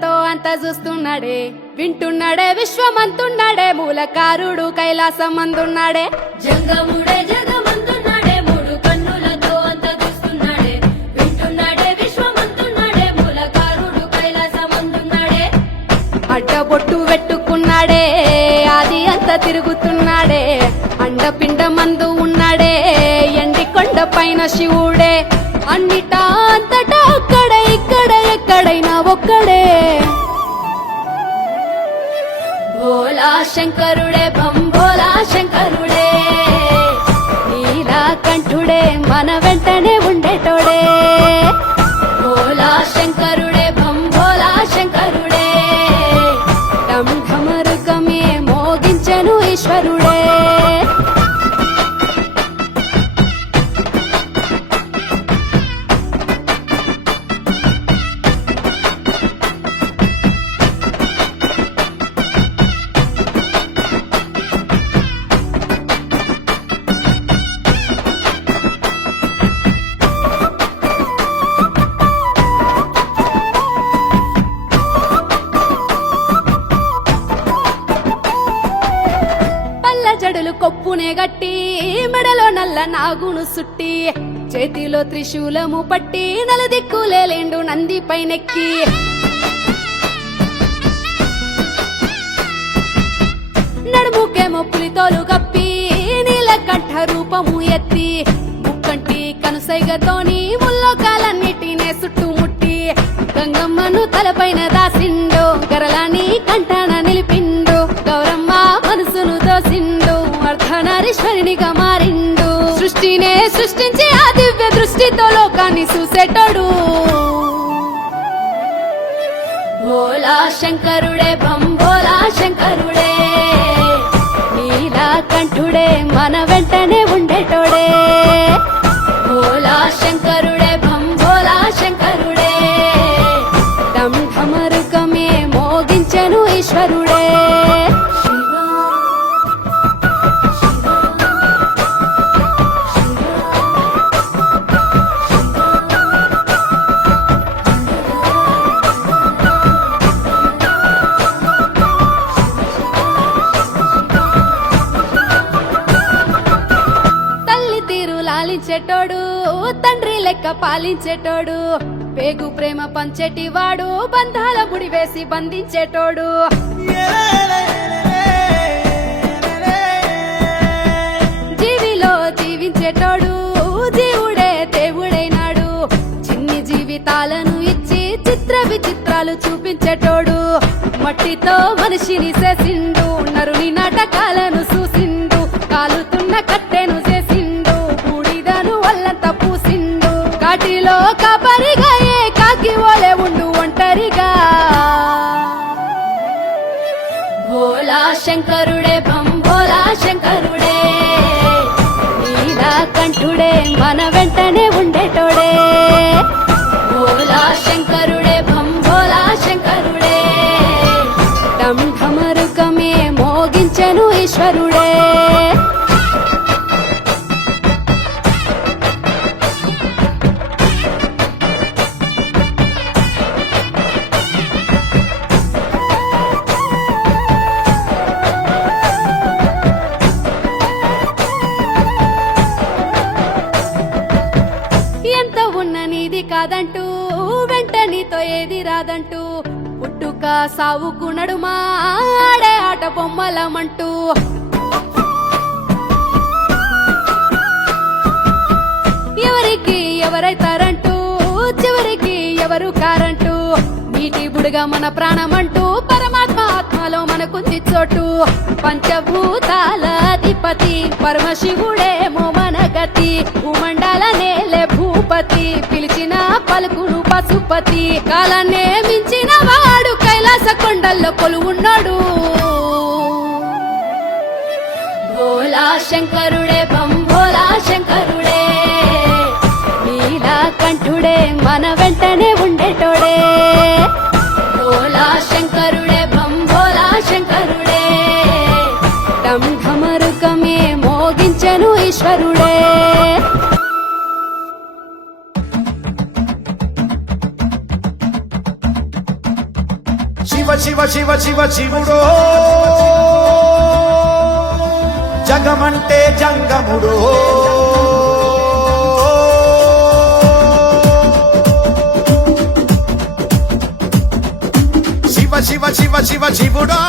కన్నులతో అంత చూస్తున్నాడే, వింటున్నాడే విశ్వమంతున్నాడే, మూలకారుడు కైలాసమందున్నాడే. జంగముడే జగమంతున్నాడే, మూడు కన్నులతో అంత చూస్తున్నాడే, వింటున్నాడే విశ్వమంతున్నాడే, మూలకారుడు కైలాసమందున్నాడే. అడ్డబొట్టు పెట్టుకున్నాడే, ఆది అంత తిరుగుతున్నాడే, అండపిండ మందు ఉన్నాడే, ఎండి కొండ పైన శివుడే, అన్నిటా అంతటా అక్కడే ఇక్కడ ఎక్కడైనా ఒక్కడే. భోలా శంకరుడే భంభోలా శంకరుడే, నీలకంఠుడే మన వెంటనే ఉండేటోడే. భోలా శంకరుడే భంభోలా శంకరుడే, ఢం ఢమరుకమే మోగించెను ఈశ్వరుడే. జడులు కొప్పునే గట్టి, మెడలో నల్ల నాగును సుట్టి, చేతిలో త్రిశూలము పట్టి, నలుదిక్కులేండు నంది పైనెక్కి. నడుముకేమో పులితోలు కప్పి, నీలకంఠ రూపము ఎత్తి, ముక్కంటి కనుసైగతోని ముల్లోకాలన్నిటినే చుట్టుముట్టి, గంగమ్మను తలపైన దాసిండు, గరలాని కంఠాన నిలిపిండు, గౌరమ్మ మనసును దోసిండు, అర్ధనారీశ్వరునిగా మారిండు. సృష్టినే సృష్టించి ఆ దివ్య దృష్టితో లోకాన్ని చూసేటోడు. భోలా శంకరుడే భంభోలా శంకరుడే, నీలకంఠుడే మన వెంటనే ఉండేటోడే. భోలా శంకరుడే భంభోలా శంకరుడే, ఢం ఢమరుకమే మోగించెను ఈశ్వరుడే. లాలించేటోడు, తండ్రి లెక్క పాలించేటోడు, పేగు ప్రేమ పంచేటివాడు, బంధాల ముడి వేసి బంధించేటోడు. జీవిలో జీవించేటోడు, జీవుడే దేవుడైనాడు, చిన్ని జీవితాలను ఇచ్చి చిత్ర విచిత్రాలు చూపించేటోడు. మట్టితో మనిషిని చేసిండు, నరుని నాటకాలను చూసిండు, కాలుతున్న కట్టెను చేసిండు, బూడిదను వల్లంతా పూసిండు, కాటిలో కాపరిగా ఏ కాకి ఓలే ఉండు ఒంటరిగా. భోలా శంకరుడే భంభోలా శంకరుడే, నీలకంఠుడే మన వెంటనే ఉండేటోడే. భోలా శంకరుడే భంభోలా శంకరుడే, ఢం ఢమరుకమే మోగించెను ఈశ్వరుడే. ఎంత ఉన్న నీది కాదంటూ, వెంట నీతో ఏది రాదంటూ, పుట్టుక సావుకు నడుమా ఆడే ఆట బొమ్మలమంటూ. ఎవరికి ఎవరైతారంటూ, చివరికి ఎవరు కారంటూ, నీటి బుడిగా మన ప్రాణమంటూ, పరమాత్మ ఆత్మలో మనకుంది చోటు. పంచభూతాల అధిపతి పరమశివుడేమో మన గతి, భూమండల నేలే భూపతి, పిలిచిన పలుకును పశుపతి, కాలాన్నే మించిన వాడు కైలాస కొండల్లో కొలువున్నాడు. భోలా శంకరుడే భంభోలా శంకరుడే, నీలకంఠుడే మన వెంటనే ఉండేటోడే. భోలా శంకరుడే భంభోలా శంకరుడే, ఢం ఢమరుకమే మోగించెను ఈశ్వరుడే. శివ శివ శివ శివ శివుడో జగమంటే జంగముడో శివ శివ శివ శివ శివుడో